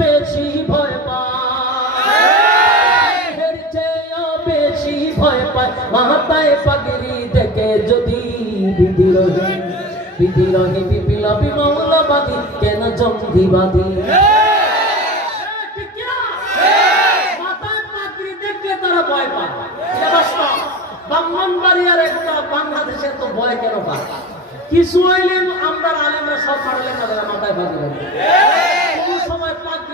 বেশি ভয় পায়। বেশি ভয় পায়। মাথায় পাগড়ি দেখে যদি বিদ্রোহী বিদ্রোহী বিপ্লবী মৌলবাদী কেন জঙ্গিবাদী? ব্রাহ্মণবাড়িয়ার একটা বাংলাদেশে তো ভয় কেন পায়? কিছু হইলে আমরা আলেমরা সব পারলে মাথায় পাগড়ি রাখবে কোন সময় পাগড়ি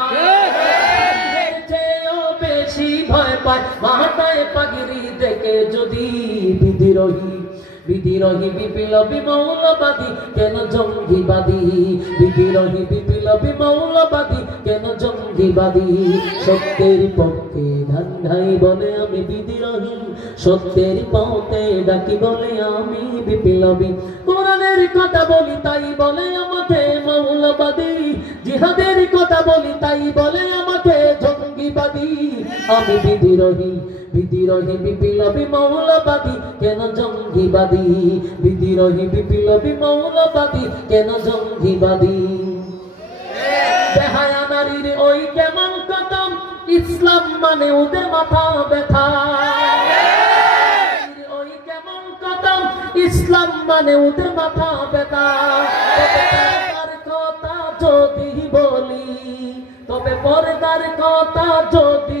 পায় মাথায় পাগড়ি দেখে যদি বিদ্রোহী বিদ্রোহী বিপ্লবী মৌলবাদী, কেন জঙ্গিবাদী? বিদ্রোহী বিপ্লবী মৌলবাদী, কেন জঙ্গিবাদী? সত্যের পক্ষে ধান্ধাই বলে আমি বিদ্রোহী, সত্যের পথে ডাকি বলে আমি বিপ্লবী। কোরআনের কথা বলি তাই বলে আমাকে মৌলবাদী, জিহাদের কথা বলি তাই বলে আমাকে আমি বিদ্রোহী বিদ্রোহী, বিপ্লবী, মৌলবাদী, কেন জঙ্গিবাদী? বিদ্রোহী, বিপ্লবী, মৌলবাদী, কেন জঙ্গিবাদী? বেহায়া নারীর ওই কেমন ইসলাম মানে মাথা ব্যথা। ইসলাম মানে মাথা যদি বলি, তবে পর্দার কথা যদি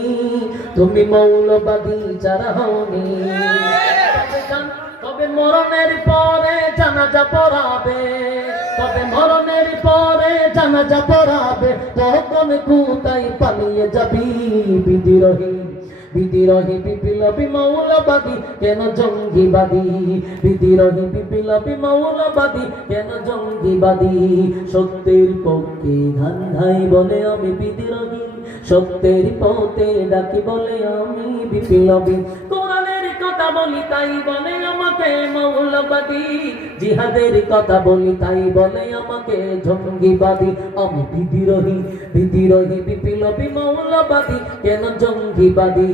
তুমি মৌলবাদী যারা হওনি। তবে মরণের পরে জানা জানাজা পড়াবে। তবে মরণের পরে জানা জানাজা পড়াবে। তখন কুতাই পালিয়ে যাবি বিদ্রোহী? বিদ্রোহী বিপ্লবী মৌলবাদী, কেন জঙ্গিবাদী? বিদ্রোহী বিপ্লবী মৌলবাদী, কেন জঙ্গিবাদী? সত্যের পক্ষে ধান্ধাই বলে আমি বিদ্রোহী। সত্যের পথে ডাকি বলে আমি বিপ্লবী। কথা বলি, তাই বলে আমাকে মৌলবাদী। জিহাদের কথা বলি, তাই বলে আমাকে জঙ্গিবাদী। আমি বিদ্রোহী বিদ্রোহী, বিপ্লবী মৌলবাদী। কেন জঙ্গিবাদী?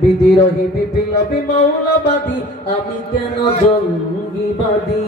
বিদ্রোহী, বিপ্লবী মৌলবাদী। আমি কেন জঙ্গিবাদী?